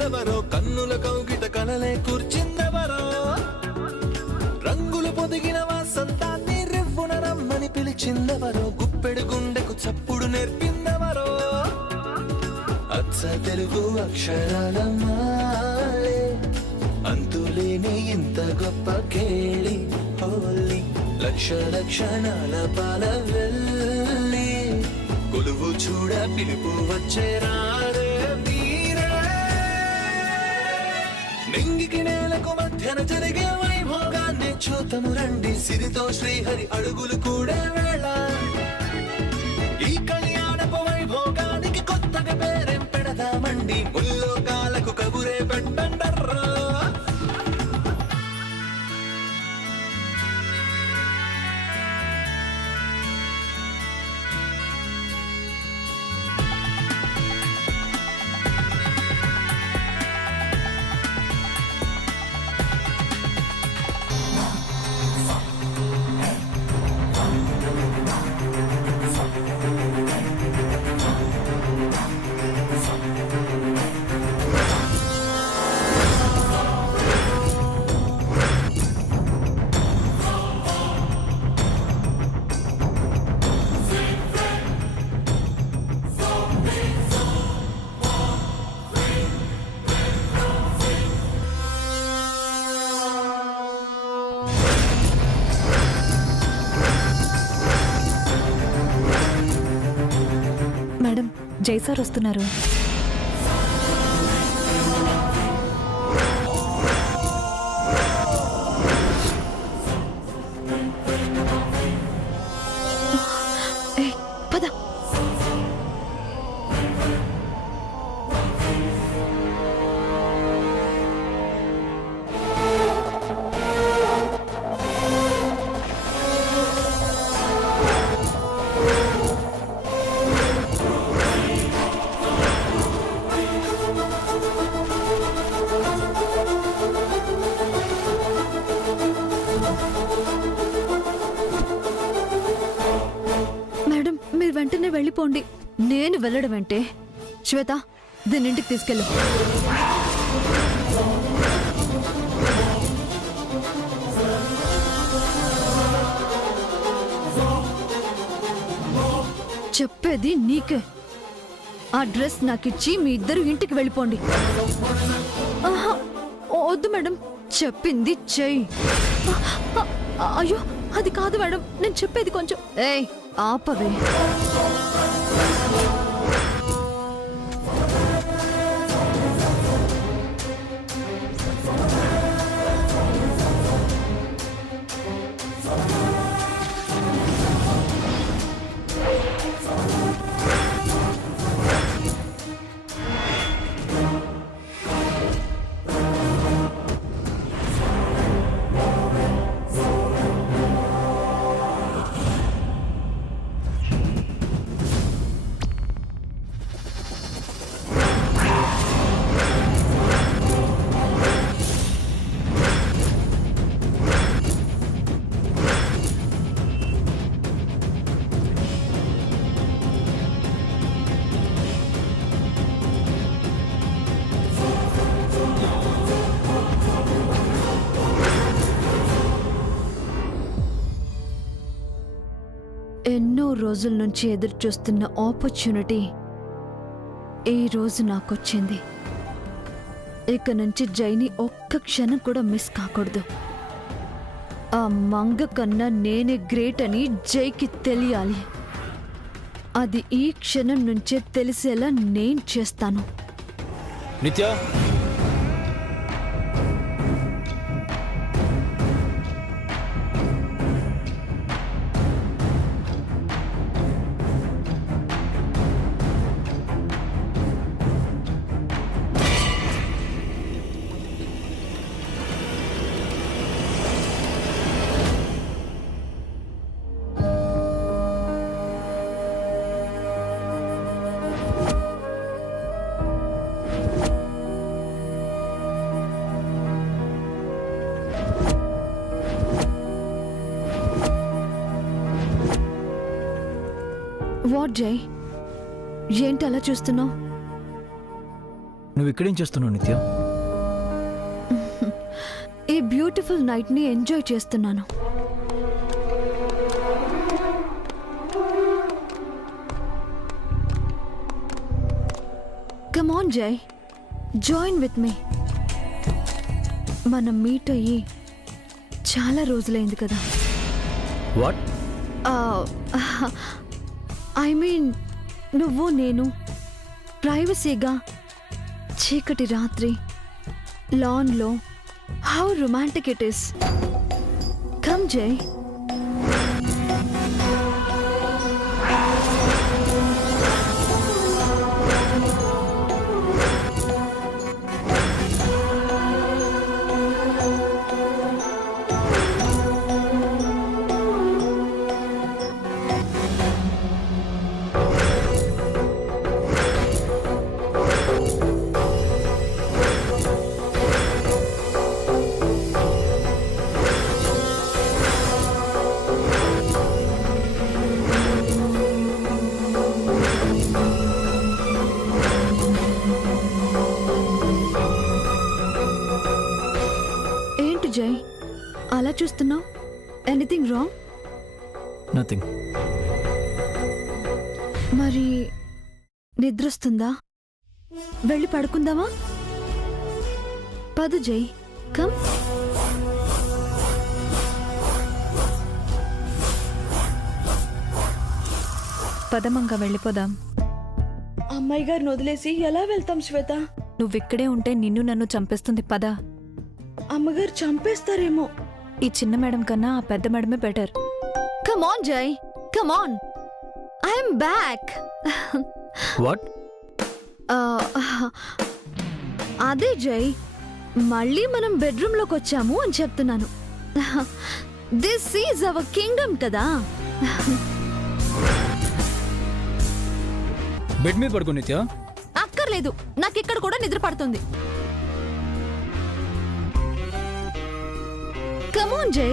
వచ్చిందెవరో, కన్నుల కౌగిట కలలే కూర్చిందెవరో, రంగులు పొదిగిన వాసంతాన్ని రివ్వున రమ్మని పిలిచిందెవరో, గుప్పెడు గుండెకు చప్పుడు నేర్పిందెవరో, అచ్చ తెలుగు అక్షరాల మాలే, అంతులేని ఇంత గొప్ప కేళి హోలీ, లక్ష లక్షణాల పాల వెళ్ళి, కొలువు చూడ పిలుపు వచ్చేరారే వీరే, నింగికి నేలకు మధ్యన జరిగే వైభోగాన్ని చూతము రండి, సిరితో శ్రీహరి అడుగులు కూడే వేళ, ఈ కళ్యాణపు వైభోగానికి కొత్తగా పేరేం పెడదామండి, ముల్లోకాలకు కబురే పెట్టండర్రా. మేడం, జై సార్ వస్తున్నారు. ఏయ్, పద. మేడం, మీరు వెంటనే వెళ్ళిపోండి. నేను వెళ్ళడం అంటే శ్వేత, దీని ఇంటికి తీసుకెళ్ళు. చెప్పేది నీకే. ఆ డ్రెస్ నాకిచ్చి మీ ఇద్దరు ఇంటికి వెళ్ళిపోండి. ఆహా, వద్దు మేడం, చెప్పింది చెయ్యి. అయ్యో, అది కాదు మేడం, నేను చెప్పేది కొంచెం. ఏయ్, ఆపవే. ఎన్నో రోజుల నుంచి ఎదురు చూస్తున్న ఆపర్చునిటీ ఈ రోజు నాకొచ్చింది. ఇక నుంచి జైని ఒక్క క్షణం కూడా మిస్ కాకూడదు. ఆ మంగ కన్నా నేనే గ్రేట్ అని జైకి తెలియాలి. అది ఈ క్షణం నుంచే తెలిసేలా నేను చేస్తాను. నిత్య, వాట్ జై, ఏంటి అలా చూస్తున్నావు? నువ్వు ఇక్కడేం చేస్తున్నావు నిత్య? ఈ బ్యూటిఫుల్ నైట్ని ఎంజాయ్ చేస్తున్నాను. కమ్ ఆన్ జై, జాయిన్ విత్ మీ. మనం మీట్ అయ్యి చాలా రోజులైంది కదా. వాట్? ఐ మీన్ నువ్వు నేను ప్రైవసీగా చీకటి రాత్రి లాన్లో. How romantic it is. Come Jai. Jai, అలా చూస్తున్నావు? Anything wrong? నథింగ్. మరి నిద్రొస్తుందా? వెళ్ళి పడుకుందామా? పదు జై, కమ్. పదమంగా వెళ్ళిపోదాం. అమ్మాయి గారిని వదిలేసి ఎలా వెళ్తాం శ్వేత? నువ్విక్కడే ఉంటే నిన్ను నన్ను చంపేస్తుంది. పద. అమ్మగారు చంపేస్తారేమో. ఈ చిన్న మేడం కన్నా ఆ పెద్ద మేడమే బెటర్. కమ్ ఆన్ జై, come on. I'm back. What? అదే జై, మళ్ళీ మనం బెడ్రూమ్లోకి వచ్చాము అని చెప్తున్నాను. దిస్ ఈజ్ అవర్ కింగ్డమ్ కదా. బెడ్ మీద పడుకో నిత్య. అక్కర్లేదు, నాకు ఇక్కడ కూడా నిద్ర పడుతుంది. కమ్ ఆన్ జై.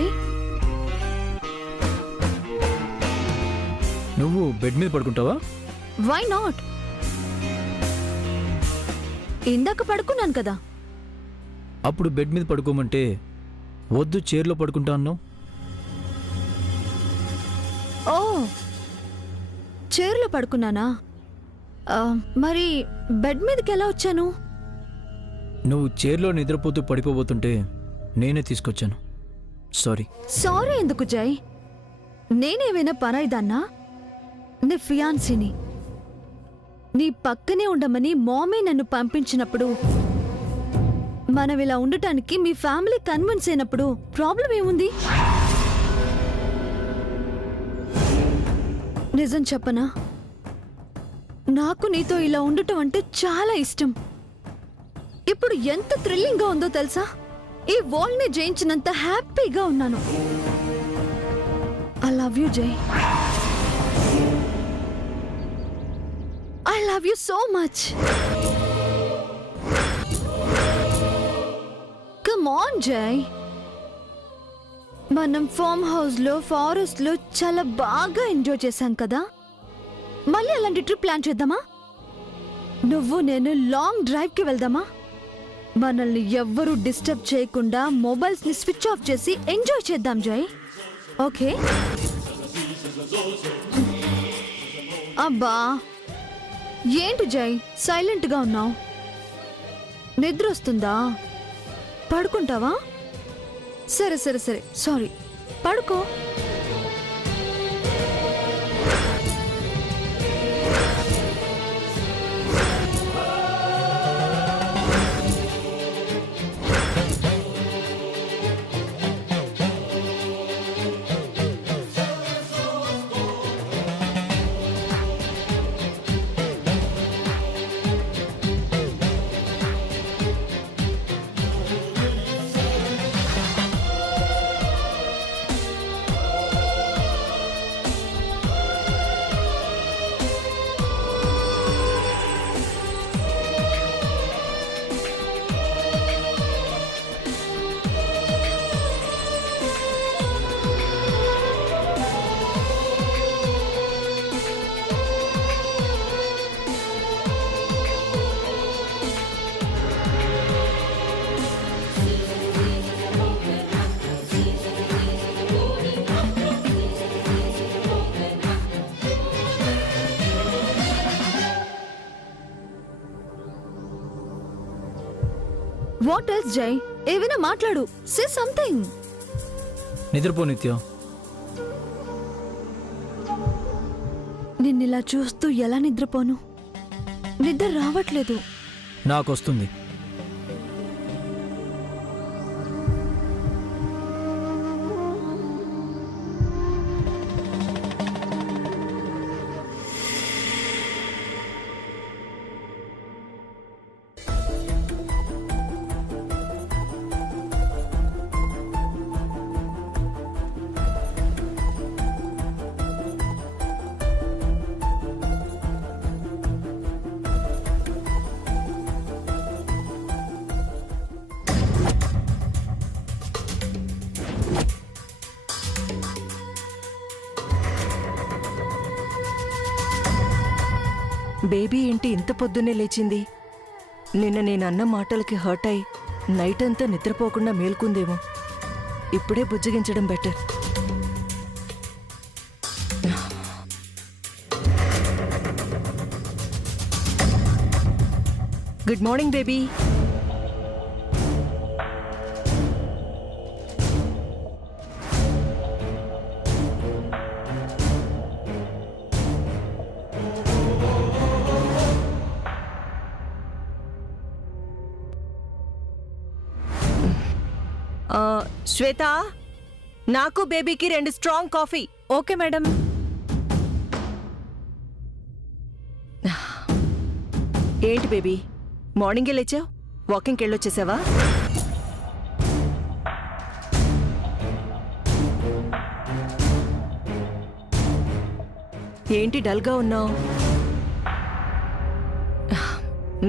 నువ్వు బెడ్ మీద పడుకుంటావా? Why not? ఇందాక పడుకున్నాను కదా. అప్పుడు బెడ్ మీద పడుకోమంటే వద్దు చైర్లో పడుకుంటా అన్నావు. ఓ, చైర్లో పడుకున్నానా? మరి బెడ్ మీదకి ఎలా వచ్చాను? నువ్వు చైర్లో నిద్రపోతూ పడిపోబోతుంటే నేనే తీసుకొచ్చాను. సారీ. సారీ ఎందుకు జై? నేనేమైనా పరాయిదాన్నా? నీ ఫియాన్సీని. నీ పక్కనే ఉండమని మామీ నన్ను పంపించినప్పుడు, మనం ఇలా ఉండటానికి మీ ఫ్యామిలీ కన్విన్స్ అయినప్పుడు ప్రాబ్లం ఏముంది? నిజం చెప్పనా, నాకు నీతో ఇలా ఉండటం అంటే చాలా ఇష్టం. ఇప్పుడు ఎంత థ్రిల్లింగ్గా ఉందో తెలుసా? ఈ వాల్ని జయించినంత హ్యాపీగా ఉన్నాను. ఐ లవ్ యూ జై. I love you so much. Come on జై. మనం ఫామ్ హౌస్లో, ఫారెస్ట్లో చాలా బాగా ఎంజాయ్ చేశాం కదా. మళ్ళీ అలాంటి ట్రిప్ ప్లాన్ చేద్దామా? నువ్వు నేను లాంగ్ డ్రైవ్కి వెళ్దామా? మనల్ని ఎవ్వరూ డిస్టర్బ్ చేయకుండా మొబైల్స్ని స్విచ్ ఆఫ్ చేసి ఎంజాయ్ చేద్దాం జై. ఓకే? అబ్బా, ఏంటి జై సైలెంట్గా ఉన్నావు? నిద్ర వస్తుందా? పడుకుంటావా? సరే సరే సరే, సారీ, పడుకో. వాట్ ఎల్స్ జై? ఏమైనా మాట్లాడు, సే సంథింగ్. నిద్రపో నిత్య. నిన్నిలా చూస్తూ ఎలా నిద్రపోను? నిద్ర రావట్లేదు. నాకొస్తుంది. బేబీ ఏంటి ఇంత పొద్దున్నే లేచింది? నిన్న నేనన్న మాటలకి హర్ట్ అయి నైట్ అంతా నిద్రపోకుండా మేల్కుందేమో. ఇప్పుడే బుజ్జగించడం better. Good morning baby. Shweta, నాకు బేబీకి 2 స్ట్రాంగ్ కాఫీ. Okay madam. ఏంటి బేబీ, మార్నింగే లేచావు? వాకింగ్కి వెళ్ళొచ్చేసావా? ఏంటి డల్గా ఉన్నావు?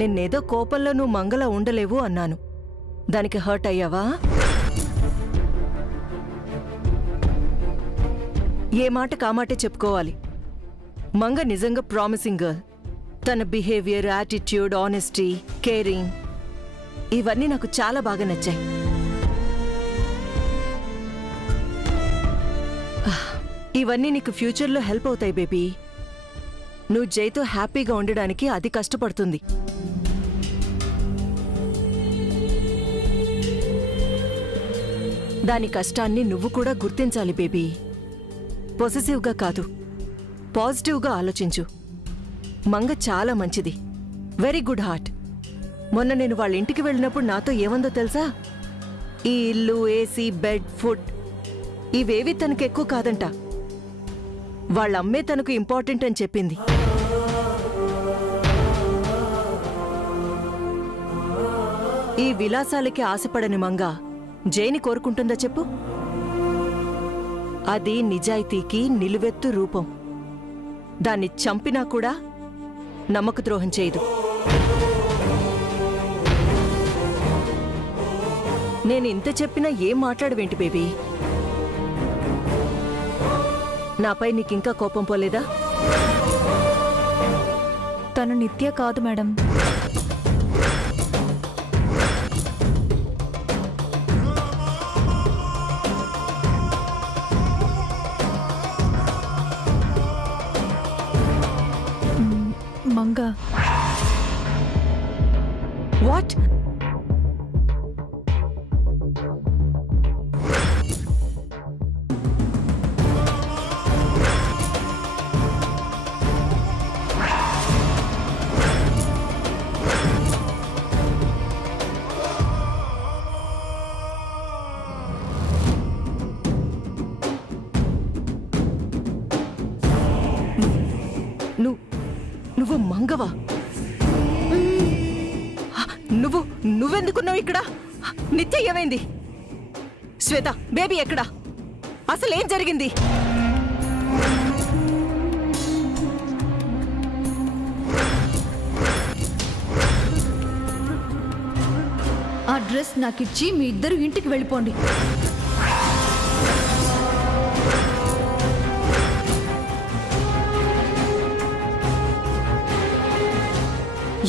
నిన్నేదో కోపంలో నువ్వు మంగళ ఉండలేవు అన్నాను. దానికి హర్ట్ అయ్యావా? ఏ మాట కామాటే చెప్పుకోవాలి. మంగ నిజంగా ప్రామిసింగ్ గర్ల్. తన బిహేవియర్, యాటిట్యూడ్, ఆనెస్టీ, కేరింగ్ ఇవన్నీ నాకు చాలా బాగా నచ్చాయి. ఇవన్నీ నీకు ఫ్యూచర్లో హెల్ప్ అవుతాయి బేబీ. నువ్వు జైతో హ్యాపీగా ఉండడానికి అది కష్టపడుతుంది. దాని కష్టాన్ని నువ్వు కూడా గుర్తించాలి బేబీ. పొసెసివ్గా కాదు, పాజిటివ్గా ఆలోచించు. మంగ చాలా మంచిది, వెరీ గుడ్ హార్ట్. మొన్న నేను వాళ్ళ ఇంటికి వెళ్ళినప్పుడు నాతో ఏమందో తెలుసా? ఈ ఇల్లు, ఏసీ, బెడ్, ఫుడ్ ఇవేవి తనకు ఎక్కువ కాదంట. వాళ్ళమ్మే తనకు ఇంపార్టెంట్ అని చెప్పింది. ఈ విలాసాలకి ఆశపడని మంగ జైని కోరుకుంటుందా చెప్పు? అది నిజాయితీకి నిలువెత్తు రూపం. దాన్ని చంపినా కూడా నమ్మకద్రోహం చేయదు. నేను ఇంత చెప్పినా ఏం మాట్లాడవేంటి బేబీ? నాపై నీకింకా కోపం పోలేదా? తను నిత్య కాదు మేడం. మంగ. వాట్? నువ్వు మంగవా? నువ్వెందుకున్నావు ఇక్కడ? నిత్య ఏమైంది? శ్వేత, బేబీ ఎక్కడా? అసలేం జరిగింది? ఆ డ్రెస్ నాకిచ్చి మీ ఇద్దరు ఇంటికి వెళ్ళిపోండి.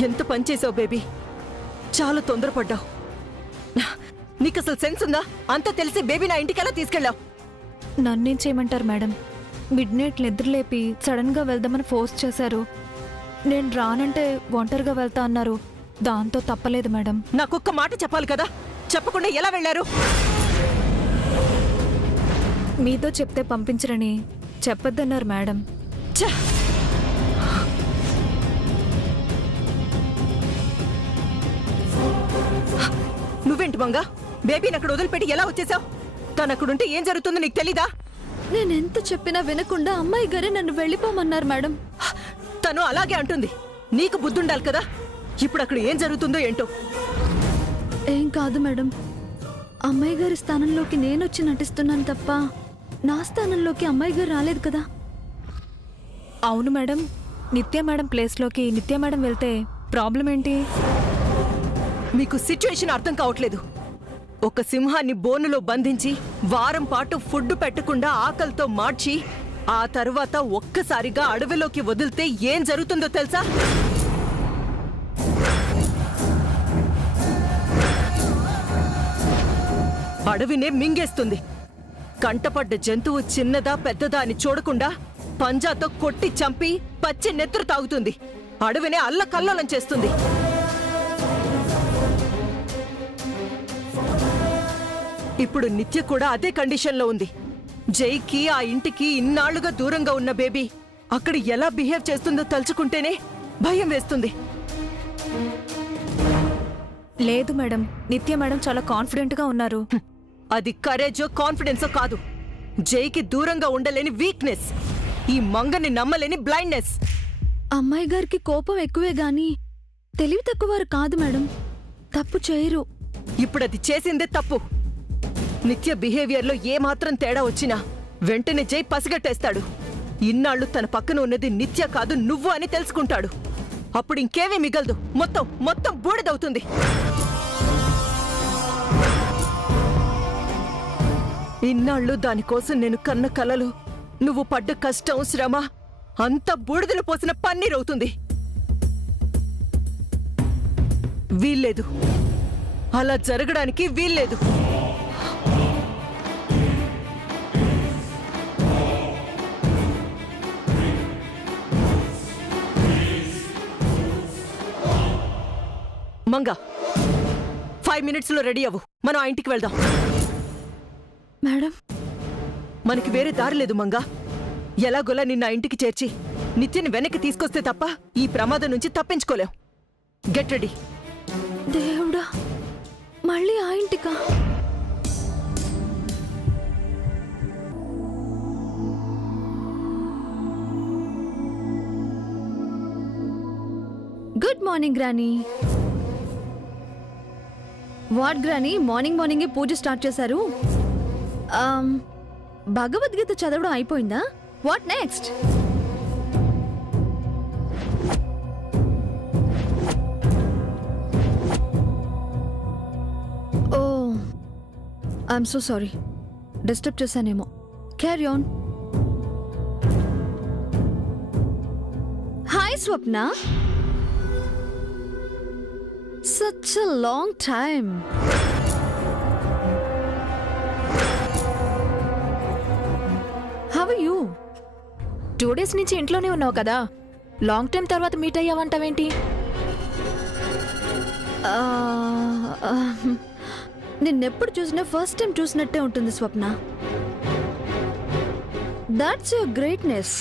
ఎంత పనిచేసావు బేబీ, చాలా తొందరపడ్డావు. నీకసలు సెన్స్ ఉందా? అంతా తెలిసి బేబీ నా ఇంటికి ఎలా తీసుకెళ్ళావు? నన్నేం చేయమంటారు మేడం? మిడ్ నైట్ నిద్రలేపి సడన్ గా వెళ్దామని ఫోర్స్ చేశారు. నేను రానంటే ఒంటరిగా వెళ్తా అన్నారు. దాంతో తప్పలేదు మేడం. నాకొక్క మాట చెప్పాలి కదా, చెప్పకుండా ఎలా వెళ్లారు? మీతో చెప్తే పంపించరని చెప్పొద్దన్నారు మేడం. ఛ! నువ్వేంటి మంగా బేబీని అక్కడ వదిలిపెట్టి ఎలా వచ్చేసావు? తను అక్కడుంటే ఏం జరుగుతుందో నీకు తెలీదా? నేనెంత చెప్పినా వినకుండా అమ్మాయి గారే నన్ను వెళ్ళిపోమన్నారు మేడం. తను అలాగే అంటుంది. నీకు బుద్ధుండాలి కదా. ఇప్పుడు అక్కడ ఏం జరుగుతుందో ఏంటో. ఏం కాదు మేడం, అమ్మాయి గారి స్థానంలోకి నేనొచ్చి నటిస్తున్నాను తప్ప నా స్థానంలోకి అమ్మాయి గారు రాలేదు కదా. అవును మేడం, నిత్య మేడం ప్లేస్లోకి నిత్య మేడం వెళ్తే ప్రాబ్లం ఏంటి? మీకు సిచ్యుయేషన్ అర్థం కావట్లేదు. ఒక సింహాన్ని బోనులో బంధించి వారం పాటు ఫుడ్ పెట్టకుండా ఆకలితో మార్చి ఆ తర్వాత ఒక్కసారిగా అడవిలోకి వదిలితే ఏం జరుగుతుందో తెలుసా? అడవినే మింగేస్తుంది. కంటపడ్డ జంతువు చిన్నదా పెద్దదా అని చూడకుండా పంజాతో కొట్టి చంపి పచ్చి నెత్తురు తాగుతుంది. అడవినే అల్లకల్లోలం చేస్తుంది. ఇప్పుడు నిత్య కూడా అదే కండిషన్లో ఉంది. జైకి ఆ ఇంటికి ఇన్నాళ్లుగా దూరంగా ఉన్న బేబీ అక్కడ ఎలా బిహేవ్ చేస్తుందో తలుచుకుంటేనే భయం వేస్తుంది. లేదు మేడం, నిత్య మేడం చాలా కాన్ఫిడెంట్గా ఉన్నారు. అది కరేజో కాన్ఫిడెన్సో కాదు. జైకి దూరంగా ఉండలేని వీక్నెస్, ఈ మంగని నమ్మలేని బ్లైండ్నెస్. అమ్మాయి గారికి కోపం ఎక్కువే గాని తెలివి తక్కువారు కాదు మేడం. తప్పు చేయరు. ఇప్పుడు అది చేసిందే తప్పు. నిత్య బిహేవియర్లో ఏమాత్రం తేడా వచ్చినా వెంటనే జై పసిగట్టేస్తాడు. ఇన్నాళ్ళు తన పక్కన ఉన్నది నిత్య కాదు నువ్వు అని తెలుసుకుంటాడు. అప్పుడు ఇంకేమీ మిగలదు. మొత్తం మొత్తం బూడిదవుతుంది. ఇన్నాళ్ళు దానికోసం నేను కన్న కలలు, నువ్వు పడ్డ కష్టం శ్రమ అంతా బూడిదలు పోసిన పన్నీరవుతుంది. వీల్లేదు, అలా జరగడానికి వీల్లేదు. మంగా 5 minutesలో రెడీ అవ్వు. మనం ఆ ఇంటికి వెళ్దాం. మేడం, మనకి వేరే దారి లేదు మంగా. ఎలాగోలా నిన్న ఆ ఇంటికి చేర్చి నిత్యని వెనక్కి తీసుకొస్తే తప్ప ఈ ప్రమాదం నుంచి తప్పించుకోలేం. Get ready. దేవుడా, మళ్ళీ ఆ ఇంటికా? Good morning granny. What granny, మార్నింగే పూజ స్టార్ట్ చేశారు? భగవద్గీత చదవడం అయిపోయిందా? What next? Oh, I'm so sorry, disturb చేశానేమో. Carry on. Hi Swapna. Such a long time. How are you? 2 days నుంచి ఇంట్లోనే ఉన్నావు కదా, లాంగ్ టైం తర్వాత మీట్ అయ్యావంటావేంటి? నిన్నెప్పుడు చూసినా ఫస్ట్ టైం చూసినట్టే ఉంటుంది స్వప్న. That's your greatness.